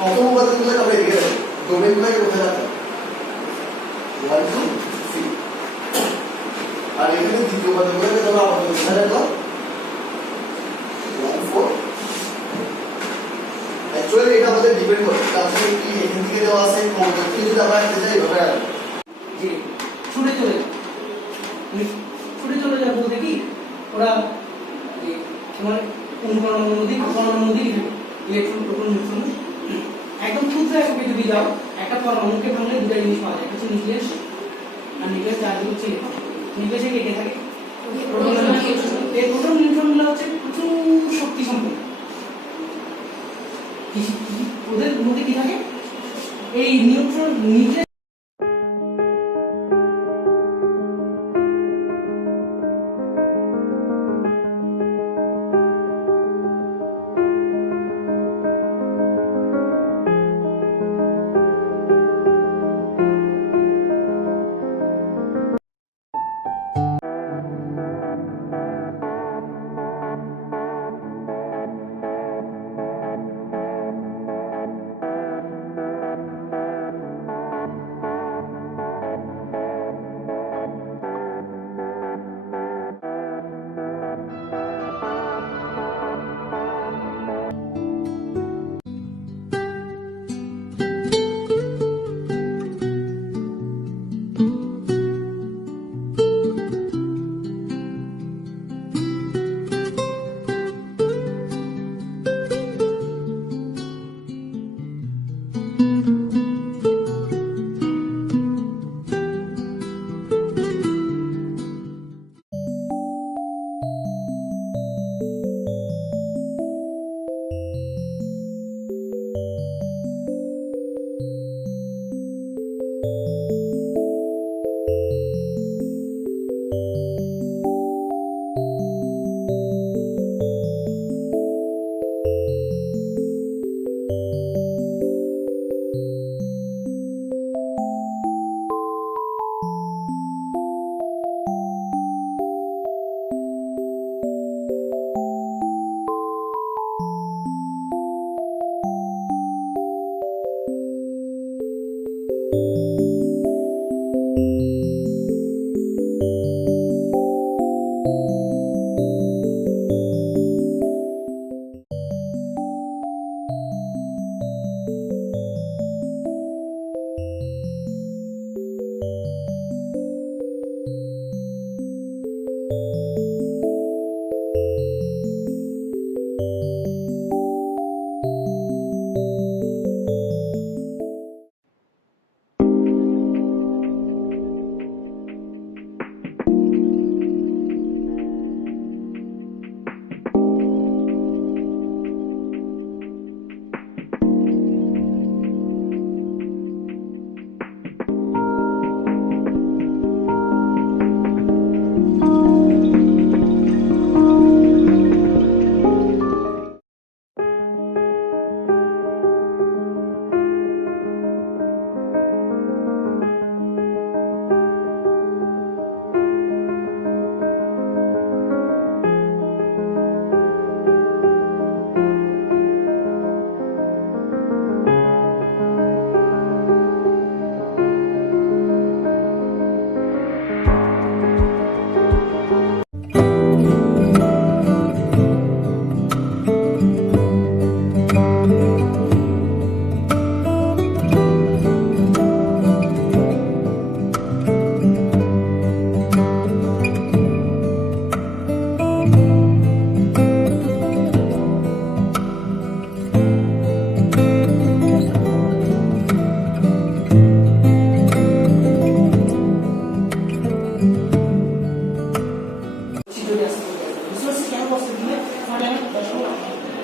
প্রথম উপাদানগুলোকে আমরা এগিয়ে রাখি, ডোমেনগুলোকে কোথায় রাখা 1 2 3, আর এখানে দ্বিতীয় উপাদানগুলোকে তোমরা আপাতত কোথায় রাখলাম 1 4। অ্যাকচুয়ালি এটা আমাদের ডিপেন্ড করে তাহলে কি এখান থেকে দেওয়া আছে কোন তথ্য যদি আমরা একটা যাই এভাবে রাখি জি ছুটে চলে যায় বলতে কি ওরা তোমার অনুকরণের মধ্যে ইলেকট্রন প্রোটন নিউট্রন একদম ক্ষুদ্র এককে যদি দাও একটা পরমাণুকে ভাঙলে দুটো জিনিস পাওয়া যায়, কিছু নিউক্লিয়াস আর নিউক্লিয়াস চার্জ হচ্ছে নিউক্লিয়াসে কে থাকে প্রোটন আর নিউট্রন। এই প্রোটন নিউট্রনগুলো হচ্ছে প্রচুর শক্তি সম্পন্ন। ওদের মধ্যে কি থাকে এই নিউট্রন নিউক্লিয়াস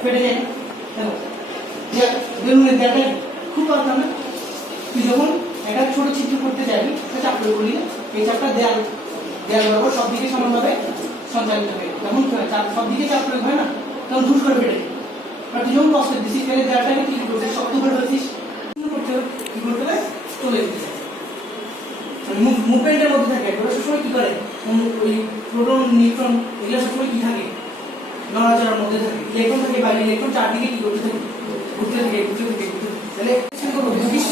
ফেটে যায় বেলুনের দেয়ালটা খুব পারতাম না। তুই যখন একটা ছোট চিত্র করতে যাবি চাপ প্রয়োগ করলি, এই চাপটা দেয়াল বরাবর সব দিকে সমানভাবে সঞ্চালিত হবে। যখন সব দিকে চাপ প্রয়োগ হয় না তখন হুট করে ফেটে যায়। আর তুই যখন কষ্ট দিচ্ছিস ফেলে দেয়ালটাকে কি করছিস, শক্ত করে ধরছিস, কি করতে হবে চলে যেতে মুভমেন্টের মধ্যে থাকে। ওরা সবসময় কি করে ওই প্রোটন নিউট্রন এগুলো সবসময় কি থাকে নড়াচড়ার মধ্যে থাকে। ইলেকট্রন থাকে বাইরে, ইলেকট্রন চারদিকে কি করতে থাকে ঘুরতে থাকে। তাহলে এক্সপ্রেশন করবো 25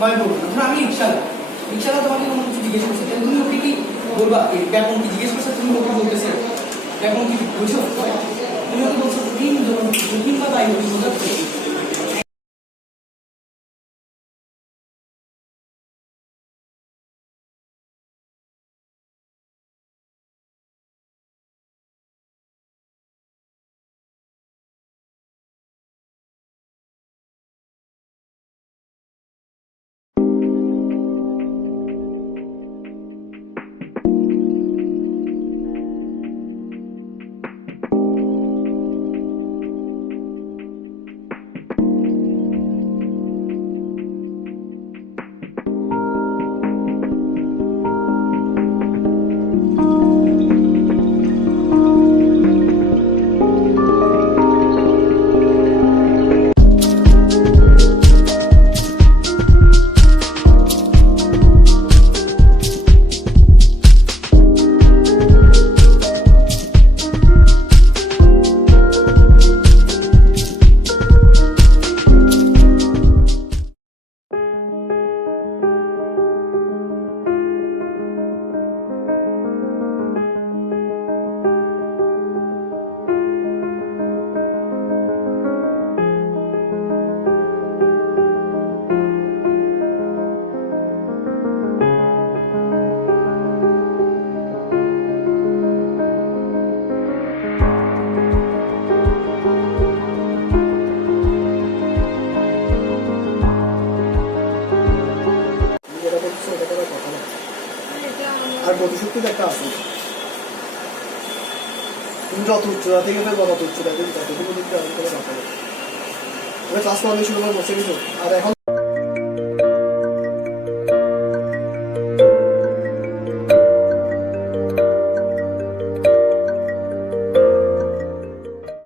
বার করবো। ধরো আমি রিক্সাওয়ালা তোমাকে কোনো কিছু জিজ্ঞেস করছে, তাহলে তুমি ওকে কি বলবা? এই ব্যাপন কি জিজ্ঞেস করছে, তুমি ওকে বলতেছে ব্যাপন কি বুঝছো? তুমি ওকে বলছো তিন বা তাই বোঝাচ্ছে। যেটা করছো এটা করার কথা না। আর গতিশক্তি তো একটা আছে, তুমি যত উচ্চতা থেকে ফেলবো তত উচ্চতা ততটুকু দিতে হবে, ক্লাস 1 শুরু করে বসে গেছো। আর এখন